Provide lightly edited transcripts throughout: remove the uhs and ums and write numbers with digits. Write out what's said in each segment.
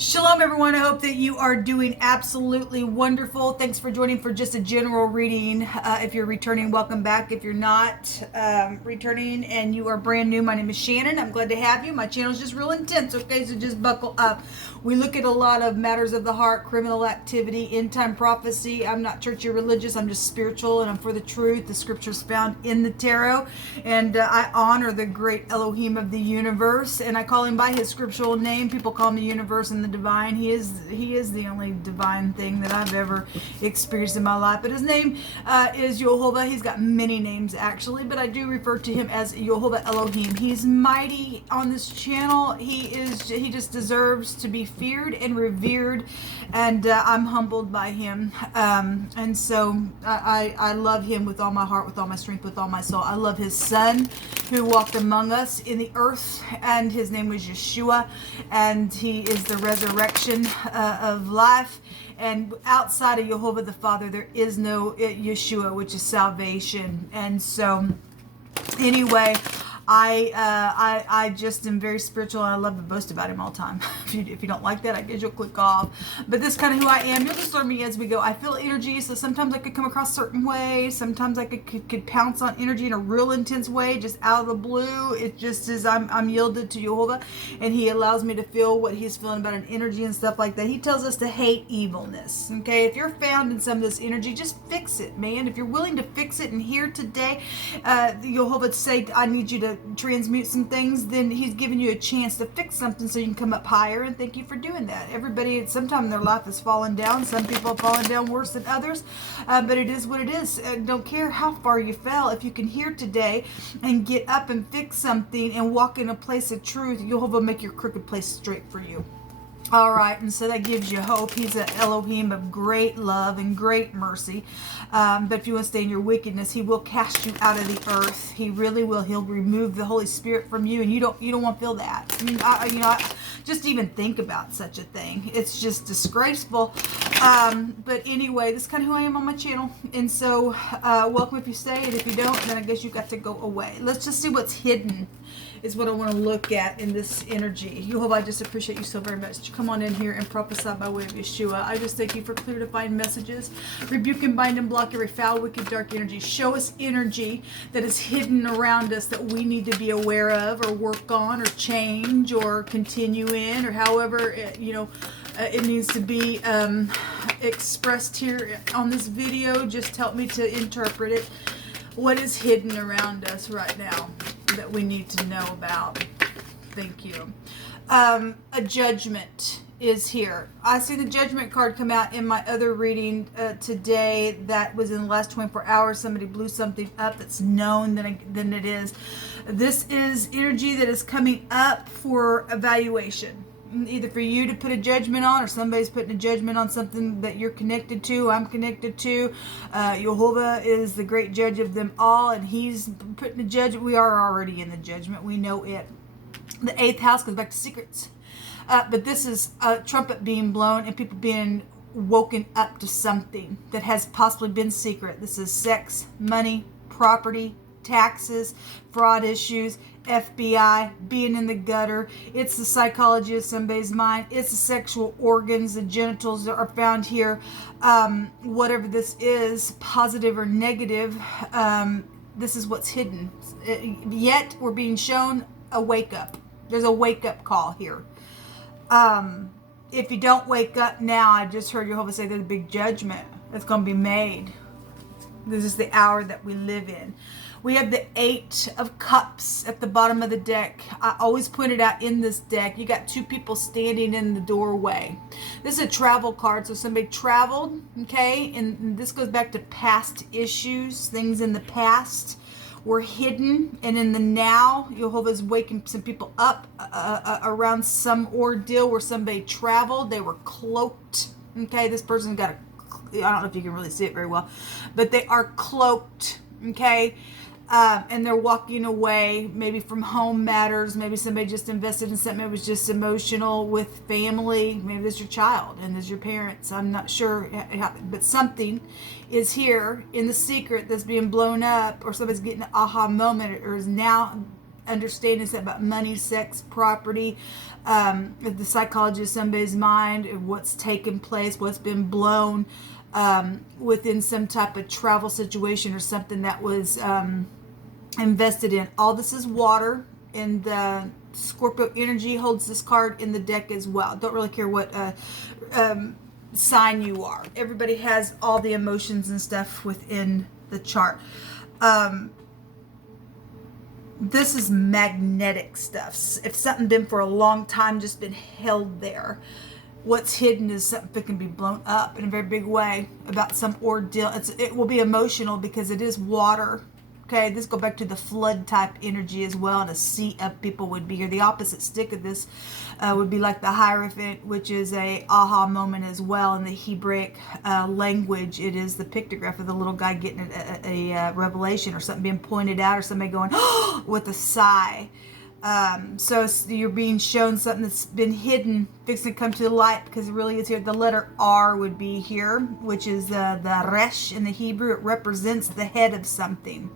Shalom, everyone. I hope that you are doing absolutely wonderful. Thanks for joining for just a general reading. If you're returning, welcome back. If you're not returning and you are brand new, my name is Shannon. I'm glad to have you. My channel is just real intense, okay? So just buckle up. We look at a lot of matters of the heart, criminal activity, end-time prophecy. I'm not churchy or religious. I'm just spiritual, and I'm for the truth. The scriptures found in the tarot. And I honor the great Elohim of the universe, and I call him by his scriptural name. People call him the universe and the divine. He is the only divine thing that I've ever experienced in my life. But his name is Yehovah. He's got many names actually, but I do refer to him as Yehovah Elohim. He's mighty on this channel. He just deserves to be feared and revered, and I'm humbled by him. And so I love him with all my heart, with all my strength, with all my soul. I love his son who walked among us in the earth, and his name was Yeshua, and he is the resurrection of life. And outside of Yehovah the Father, there is no Yeshua, which is salvation. And so anyway, I just am very spiritual, and I love to boast about him all the time. If you don't like that, I guess you'll click off. But this is kind of who I am. You'll just learn me as we go. I feel energy, so sometimes I could come across certain ways. Sometimes I could pounce on energy in a real intense way, just out of the blue. It just is, I'm yielded to Yehovah, and he allows me to feel what he's feeling about an energy and stuff like that. He tells us to hate evilness, okay? If you're found in some of this energy, just fix it, man. If you're willing to fix it, and here today, Yehovah say, I need you to transmute some things, then he's giving you a chance to fix something so you can come up higher, and thank you for doing that. Everybody, sometime in their life has fallen down. Some people have fallen down worse than others, but it is what it is. Don't care how far you fell. If you can hear today and get up and fix something and walk in a place of truth, Jehovah make your crooked place straight for you. All right, and so that gives you hope. He's an Elohim of great love and great mercy. But if you want to stay in your wickedness, he will cast you out of the earth. He really will. He'll remove the Holy Spirit from you, and you don't want to feel that. I mean, I just even think about such a thing. It's just disgraceful. But anyway, this is kind of who I am on my channel. And so welcome if you stay, and if you don't, then I guess you got to go away. Let's just see what's hidden is what I want to look at in this energy. Yehovah, I just appreciate you so very much. Come on in here and prophesy by way of Yeshua. I just thank you for clear defined messages. Rebuke and bind and block every foul, wicked, dark energy. Show us energy that is hidden around us that we need to be aware of, or work on, or change, or continue in, or however it needs to be expressed here on this video. Just help me to interpret it. What is hidden around us right now that we need to know about? Thank you. A judgment is here. I see the judgment card come out in my other reading today. That was in the last 24 hours. Somebody blew something up that's known than it is. This is energy that is coming up for evaluation. Either for you to put a judgment on, or somebody's putting a judgment on something that you're connected to, I'm connected to. Yehovah is the great judge of them all, and he's putting a judgment. We are already in the judgment. We know it. The 8th house goes back to secrets. But this is a trumpet being blown and people being woken up to something that has possibly been secret. This is sex, money, property, taxes, fraud issues, FBI, being in the gutter. It's the psychology of somebody's mind. It's the sexual organs, the genitals that are found here. Whatever this is, positive or negative, this is what's hidden. Yet we're being shown a wake up. There's a wake up call here. If you don't wake up now, I just heard Yehovah say there's a big judgment that's going to be made. This is the hour that we live in. We have the 8 of Cups at the bottom of the deck. I always point it out in this deck. You got 2 people standing in the doorway. This is a travel card, so somebody traveled, okay? And this goes back to past issues, things in the past were hidden, and in the now, Yehovah's waking some people up around some ordeal where somebody traveled. They were cloaked, okay? This person got I don't know if you can really see it very well, but they are cloaked, okay? And they're walking away, maybe from home matters. Maybe somebody just invested in something that was just emotional with family. Maybe there's your child and there's your parents. I'm not sure, but something is here in the secret that's being blown up, or somebody's getting an aha moment, or is now understanding about money, sex, property. The psychology of somebody's mind, what's taken place, what's been blown within some type of travel situation or something that was invested in. All this is water, and the Scorpio energy holds this card in the deck as well. Don't really care what sign you are. Everybody has all the emotions and stuff within the chart. This is magnetic stuff. If something been for a long time just been held there, what's hidden is something that can be blown up in a very big way about some ordeal. It will be emotional because it is water. Okay, this go back to the flood type energy as well, and a sea of people would be here. The opposite stick of this would be like the Hierophant, which is a aha moment as well in the Hebraic language. It is the pictograph of the little guy getting a revelation or something being pointed out, or somebody going with a sigh. So you're being shown something that's been hidden, fixing to come to the light, because it really is here. The letter R would be here, which is the resh in the Hebrew. It represents the head of something.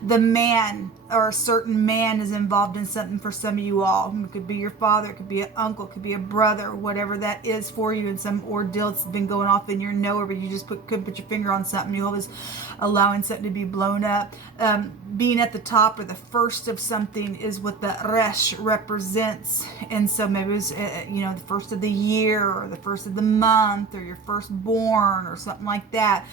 The man, or a certain man, is involved in something for some of you all. It could be your father, it could be an uncle, it could be a brother, whatever that is for you, in some ordeal that's been going off in your know, or you just couldn't put your finger on something. You always allowing something to be blown up. Being at the top or the first of something is what the resh represents. And so maybe it was, the first of the year, or the first of the month, or your firstborn, or something like that.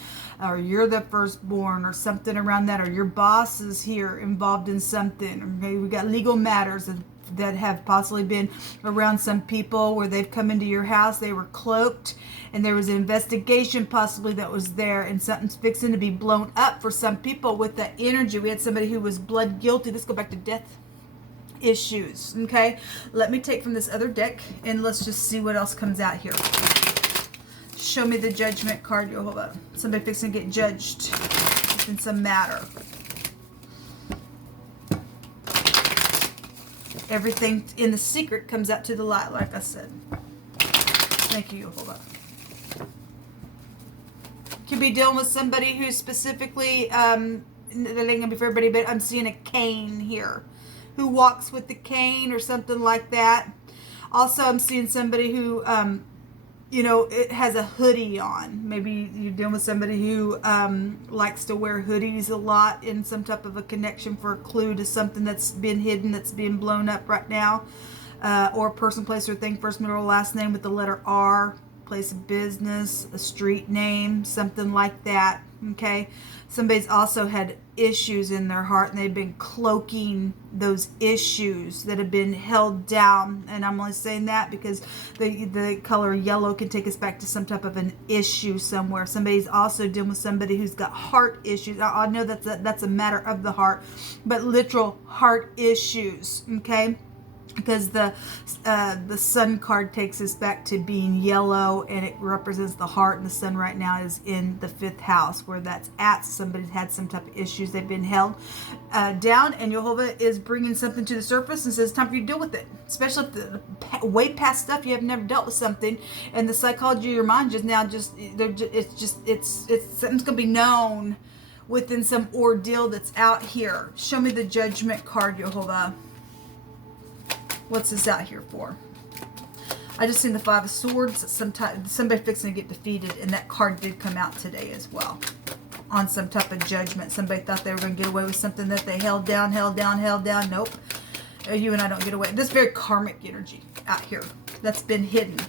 Or you're the firstborn, or something around that, or your boss is here involved in something. Or maybe we got legal matters that have possibly been around some people where they've come into your house, they were cloaked, and there was an investigation possibly that was there, and something's fixing to be blown up for some people with that energy. We had somebody who was blood guilty. Let's go back to death issues. Okay, let me take from this other deck, and let's just see what else comes out here. Show me the Judgment card, Jehovah. Somebody fixing to get judged in some matter. Everything in the secret comes out to the light, like I said. Thank you, Jehovah. Could be dealing with somebody who's specifically, that ain't gonna be for everybody, but I'm seeing a cane here. Who walks with the cane or something like that. Also, I'm seeing somebody who, it has a hoodie on. Maybe you're dealing with somebody who likes to wear hoodies a lot, in some type of a connection for a clue to something that's been hidden, that's being blown up right now. Or person, place, or thing, first, middle, last name with the letter R, place of business, a street name, something like that. Okay, somebody's also had issues in their heart, and they've been cloaking those issues that have been held down. And I'm only saying that because the color yellow can take us back to some type of an issue somewhere. Somebody's also dealing with somebody who's got heart issues. I know that's a matter of the heart, but literal heart issues. Okay, because the sun card takes us back to being yellow, and it represents the heart, and the sun right now is in the 5th house where that's at. Somebody's had some type of issues, they've been held down, and Jehovah is bringing something to the surface and says time for you to deal with it, especially if way past stuff you have never dealt with something, and the psychology of your mind it's something's gonna be known within some ordeal that's out here. Show me the Judgment card, Jehovah. What's this out here for? I just seen the 5 of Swords. Somebody fixing to get defeated, and that card did come out today as well. On some type of judgment. Somebody thought they were going to get away with something that they held down. Nope. You and I don't get away. This is very karmic energy out here that's been hidden.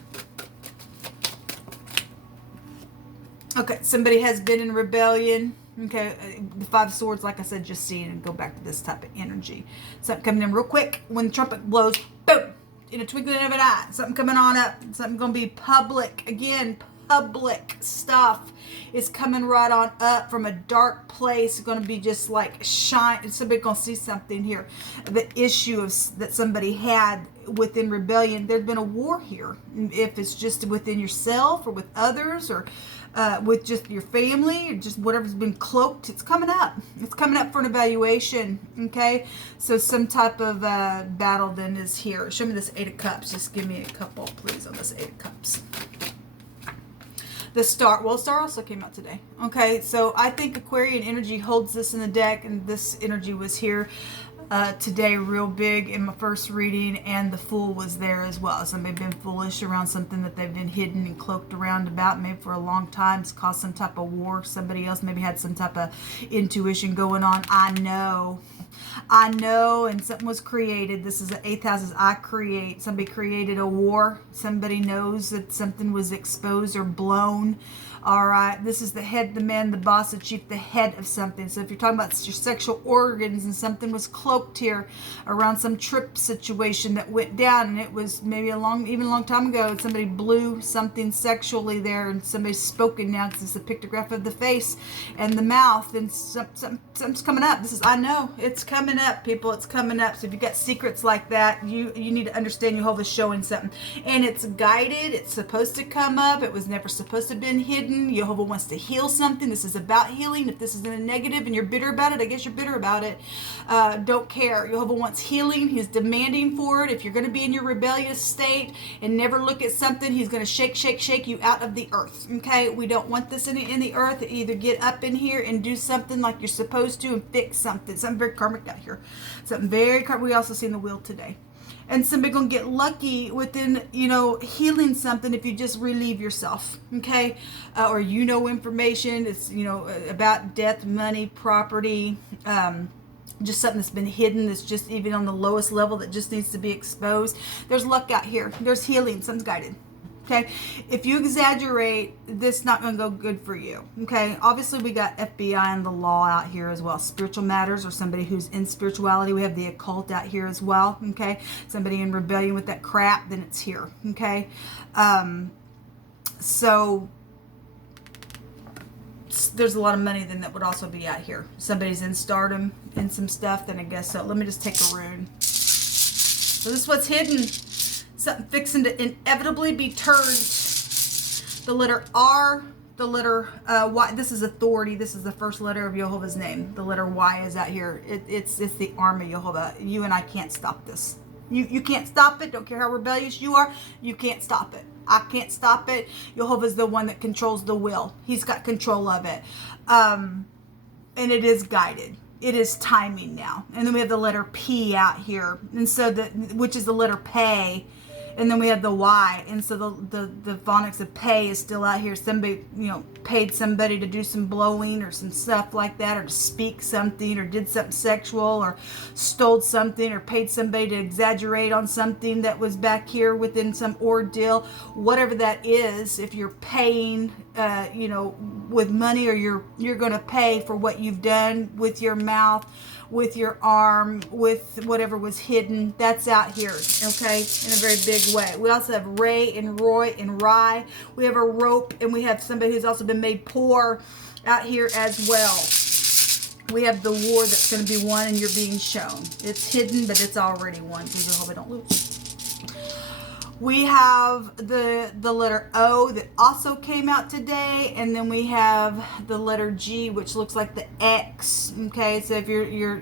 Okay, somebody has been in rebellion. Okay, the 5 of Swords, like I said, just seeing, and go back to this type of energy. Something coming in real quick. When the trumpet blows, boom, in a twinkling of an eye. Something coming on up. Something going to be public. Again, public stuff is coming right on up from a dark place. It's going to be just like shine. Somebody going to see something here. The issue that somebody had within rebellion. There's been a war here. If it's just within yourself or with others, or with just your family, or just whatever's been cloaked, it's coming up. It's coming up for an evaluation. Okay, so some type of battle then is here. Show me this 8 of Cups. Just give me a couple, please, on this 8 of Cups. The Star. Well, Star also came out today. Okay, so I think Aquarian energy holds this in the deck, and this energy was here. today real big in my first reading, and the Fool was there as well. Somebody been foolish around something that they've been hidden and cloaked around about maybe for a long time. It's caused some type of war. Somebody else maybe had some type of intuition going on. I know, and something was created. This is the 8th house. I create. Somebody created a war. Somebody knows that something was exposed or blown. All right, this is the head, the man, the boss, the chief, the head of something. So if you're talking about your sexual organs and something was cloaked here around some trip situation that went down, and it was maybe even a long time ago, somebody blew something sexually there, and somebody's spoken now because it's a pictograph of the face and the mouth, and something's coming up. This is, I know, it's coming up, people. It's coming up. So if you've got secrets like that, you need to understand Jehovah's showing something, and it's guided. It's supposed to come up. It was never supposed to have been hidden. Jehovah wants to heal something. This is about healing. If this is in a negative and you're bitter about it, I guess you're bitter about it. Don't care. Jehovah wants healing. He's demanding for it. If you're going to be in your rebellious state and never look at something, he's going to shake you out of the earth. Okay? We don't want this in the earth. Either get up in here and do something like you're supposed to and fix something. Something very karmic out here. Something very karmic. We also seen the wheel today. And somebody gonna get lucky within, healing something if you just relieve yourself, okay? Or information. It's about death, money, property, just something that's been hidden. That's just even on the lowest level that just needs to be exposed. There's luck out here. There's healing. Something's guided. Okay, if you exaggerate, this not going to go good for you. Okay, obviously we got FBI and the law out here as well. Spiritual matters, or somebody who's in spirituality. We have the occult out here as well. Okay, somebody in rebellion with that crap, then it's here. Okay, so there's a lot of money then that would also be out here. Somebody's in stardom in some stuff, then I guess so. Let me just take a rune. So this is what's hidden. Something fixing to inevitably be turned. The letter R, the letter Y. This is authority. This is the first letter of Jehovah's name. The letter Y is out here. It's the arm of Jehovah. You and I can't stop this. You can't stop it. Don't care how rebellious you are. You can't stop it. I can't stop it. Jehovah's the one that controls the will. He's got control of it. And it is guided. It is timing now. And then we have the letter P out here. And so which is the letter pay. And then we have the Y, and so the phonics of pay is still out here. Somebody, paid somebody to do some blowing or some stuff like that, or to speak something, or did something sexual, or stole something, or paid somebody to exaggerate on something that was back here within some ordeal. Whatever that is, if you're paying, with money, or you're going to pay for what you've done with your mouth, with your arm, with whatever was hidden, that's out here, okay, in a very big way. We also have Ray and Roy and Rye. We have a rope, and we have somebody who's also been made poor out here as well. We have the war that's going to be won, and you're being shown. It's hidden, but it's already won, because I hope I don't lose. We have the letter O that also came out today, and then we have the letter G, which looks like the X. Okay, so if you're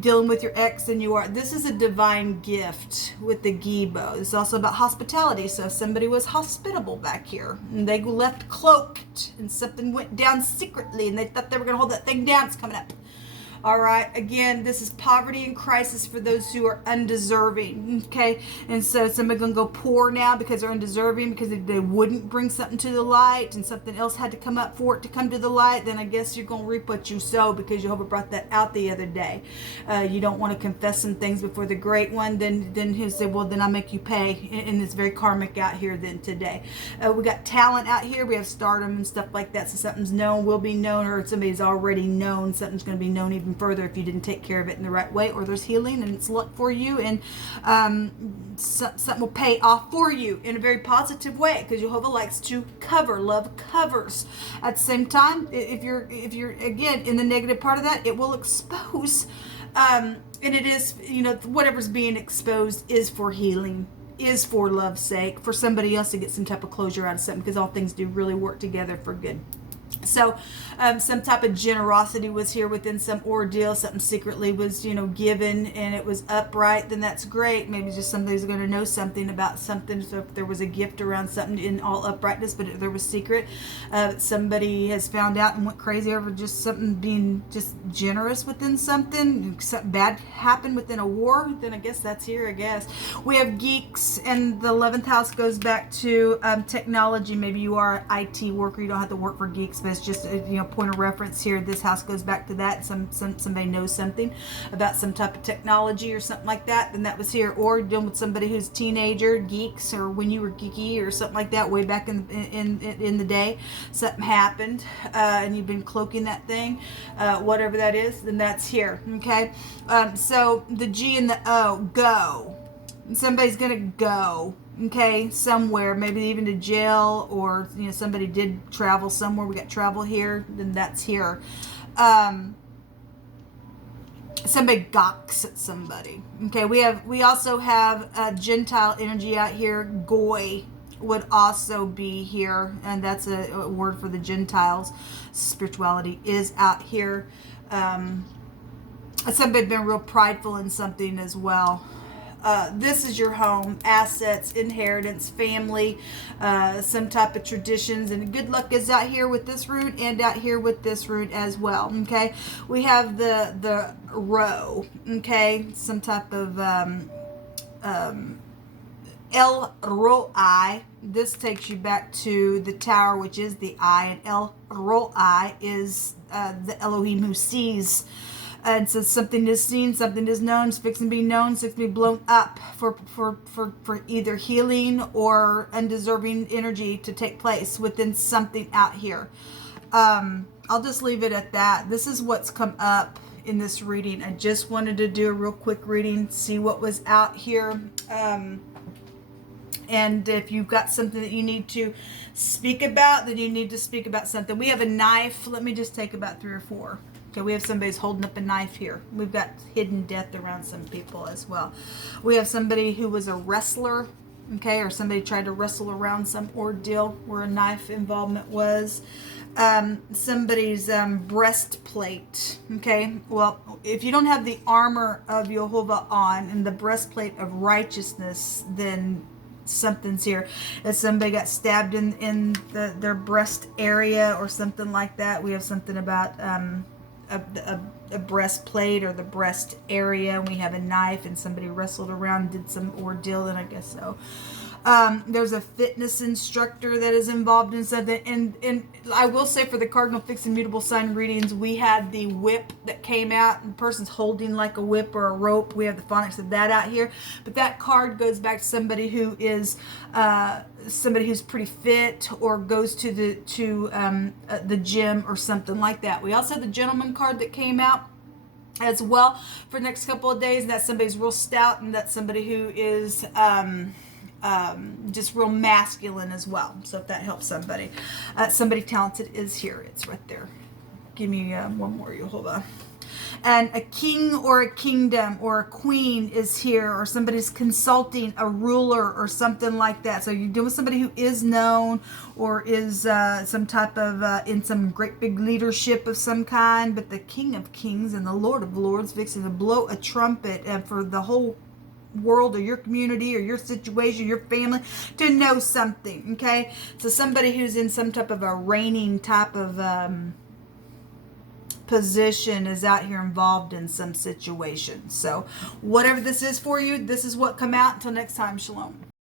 dealing with your ex, then this is a divine gift with the Gibo. It's also about hospitality. So if somebody was hospitable back here, and they left cloaked, and something went down secretly, and they thought they were going to hold that thing down, it's coming up. All right, again, this is poverty and crisis for those who are undeserving, okay? And so somebody's going to go poor now because they're undeserving, because if they wouldn't bring something to the light and something else had to come up for it to come to the light, then I guess you're going to reap what you sow, because Jehovah brought that out the other day. You don't want to confess some things before the great one, then he'll say, well, then I'll make you pay. And it's very karmic out here then today. We got talent out here. We have stardom and stuff like that. So something's known, will be known, or somebody's already known. Something's going to be known even further if you didn't take care of it in the right way, or there's healing and it's luck for you, and something will pay off for you in a very positive way, because Jehovah likes to cover. Love covers. At the same time, if you're again in the negative part of that, it will expose, and it is, whatever's being exposed is for healing, is for love's sake, for somebody else to get some type of closure out of something, because all things do really work together for good. So some type of generosity was here within some ordeal. Something secretly was, given, and it was upright. Then that's great. Maybe just somebody's going to know something about something. So if there was a gift around something in all uprightness, but if there was secret, somebody has found out and went crazy over just something being just generous within something. Something bad happened within a war. Then I guess that's here, I guess. We have geeks, and the 11th house goes back to technology. Maybe you are an IT worker. You don't have to work for geeks, but it's just a point of reference here. This house goes back to that. Somebody knows something about some type of technology or something like that. Then that was here. Or dealing with somebody who's teenager, geeks, or when you were geeky or something like that way back in the day. Something happened, and you've been cloaking that thing, whatever that is. Then that's here. Okay. So the G and the O, go. Somebody's gonna go, okay, somewhere, maybe even to jail, or somebody did travel somewhere. We got travel here, then that's here. Somebody gawks at somebody. Okay, we also have Gentile energy out here. Goy would also be here, and that's a word for the Gentiles. Spirituality is out here. Somebody been real prideful in something as well. This is your home, assets, inheritance, family, some type of traditions, and good luck is out here with this root and out here with this root as well. Okay, we have the row. Okay, some type of El Roi. This takes you back to the tower, which is the eye, and El Roi is the Elohim who sees. And so something is seen, something is known, it's fixing to be known, it's fixing to be blown up for either healing or undeserving energy to take place within something out here. I'll just leave it at that. This is what's come up in this reading. I just wanted to do a real quick reading, see what was out here. And if you've got something that you need to speak about, then you need to speak about something. We have a knife. Let me just take about 3 or 4. Okay, we have somebody's holding up a knife here. We've got hidden death around some people as well. We have somebody who was a wrestler, okay, or somebody tried to wrestle around some ordeal where a knife involvement was. Somebody's breastplate, okay. Well, if you don't have the armor of Jehovah on and the breastplate of righteousness, then something's here. If somebody got stabbed in their breast area or something like that, we have something about a breastplate or the breast area, and we have a knife, and somebody wrestled around, did some ordeal, and I guess so. There's a fitness instructor that is involved in something, and I will say for the cardinal fixed and mutable sign readings, we had the whip that came out, and the person's holding like a whip or a rope. We have the phonics of that out here, but that card goes back to somebody who is somebody who's pretty fit or goes to the gym or something like that. We also have the gentleman card that came out as well for the next couple of days, and that's somebody's real stout, and that's somebody who is just real masculine as well. So if that helps somebody, somebody talented is here. It's right there. Give me one more, Yehovah. And a king or a kingdom or a queen is here, or somebody's consulting a ruler or something like that. So you're dealing with somebody who is known or is some type of in some great big leadership of some kind. But the King of Kings and the Lord of Lords fixing to blow a trumpet for the whole world or your community or your situation, your family, to know something. Okay, so somebody who's in some type of a reigning type of position is out here involved in some situation. So whatever this is for you, this is what come out. Until next time, shalom.